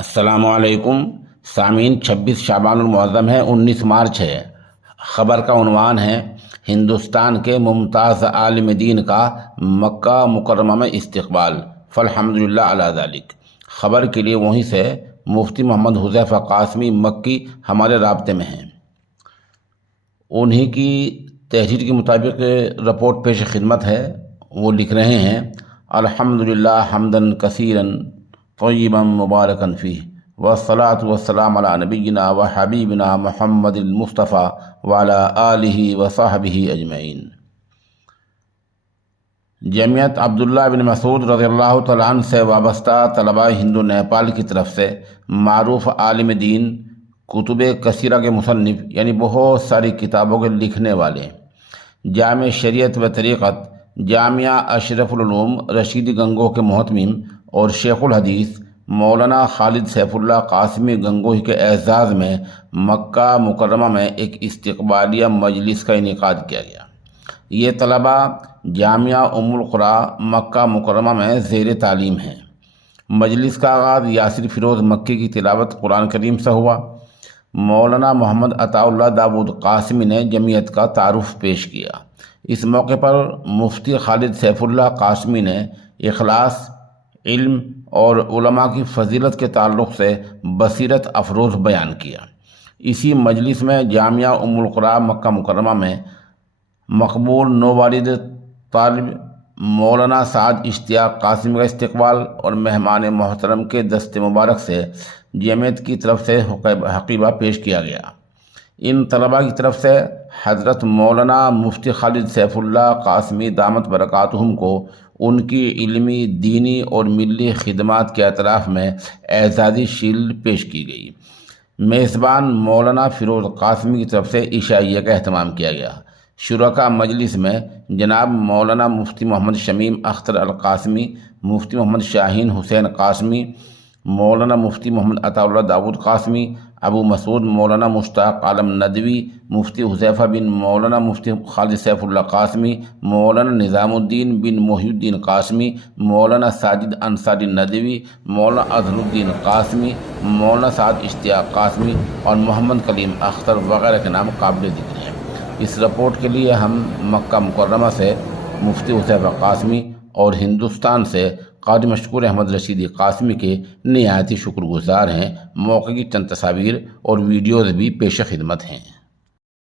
السلام علیکم سامعین، 26 شعبان المعظم ہے، 19 مارچ ہے۔ خبر کا عنوان ہے ہندوستان کے ممتاز عالم دین کا مکہ مکرمہ میں استقبال، فالحمدللہ علی ذالک۔ خبر کے لیے وہیں سے مفتی محمد حذیفہ قاسمی مکی ہمارے رابطے میں ہیں۔ انہی کی تحریر کے مطابق رپورٹ پیش خدمت ہے۔ وہ لکھ رہے ہیں: الحمدللہ حمدن کثیرن طیبا مبارکن فیہ، والصلاة والسلام علی نبینا و حبیبنا محمد المصطفیٰ وعلی آلہ و صحبہ اجمعین۔ جمعیت عبداللہ بن مسعود رضی اللہ تعالیٰ عنہ سے وابستہ طلبہ ہندو نیپال کی طرف سے معروف عالم دین، کتب کثیرہ کے مصنف، یعنی بہت ساری کتابوں کے لکھنے والے، جامع شریعت و طریقت جامعہ اشرف العلوم رشید گنگو کے محتمم اور شیخ الحدیث مولانا خالد سیف اللہ قاسمی گنگوہی کے اعزاز میں مکہ مکرمہ میں ایک استقبالیہ مجلس کا انعقاد کیا گیا۔ یہ طلبہ جامعہ ام القریٰ مکہ مکرمہ میں زیر تعلیم ہیں۔ مجلس کا آغاز یاسر فیروز مکی کی تلاوت قرآن کریم سے ہوا۔ مولانا محمد عطا اللہ داود قاسمی نے جمعیت کا تعارف پیش کیا۔ اس موقع پر مفتی خالد سیف اللہ قاسمی نے اخلاص، علم اور علماء کی فضیلت کے تعلق سے بصیرت افروز بیان کیا۔ اسی مجلس میں جامعہ ام القریٰ مکہ مکرمہ میں مقبول نووالد طالب مولانا سعد اشتیاق قاسمی کا استقبال اور مہمان محترم کے دست مبارک سے جمعیت کی طرف سے حقیبہ پیش کیا گیا۔ ان طلباء کی طرف سے حضرت مولانا مفتی خالد سیف اللہ قاسمی دامت برکاتہم کو ان کی علمی، دینی اور ملی خدمات کے اعتراف میں اعزازی شیلڈ پیش کی گئی۔ میزبان مولانا فیروز قاسمی کی طرف سے عشائیہ کا اہتمام کیا گیا۔ شرکاء مجلس میں جناب مولانا مفتی محمد شمیم اختر القاسمی، مفتی محمد شاہین حسین قاسمی، مولانا مفتی محمد عطا اللہ داود قاسمی، ابو مسعود مولانا مشتاق عالم ندوی، مفتی حذیفہ بن مولانا مفتی خالد سیف اللہ قاسمی، مولانا نظام الدین بن محی الدین قاسمی، مولانا ساجد انصاری ندوی، مولانا اظہر الدین قاسمی، مولانا سعد اشتیاق قاسمی اور محمد کلیم اختر وغیرہ کے نام قابل ذکر ہیں۔ اس رپورٹ کے لیے ہم مکہ مکرمہ سے مفتی حذیفہ قاسمی اور ہندوستان سے قاری مشکور احمد رشیدی قاسمی کے نہایت ہی شکر گزار ہیں۔ موقع کی چند تصاویر اور ویڈیوز بھی پیش خدمت ہیں۔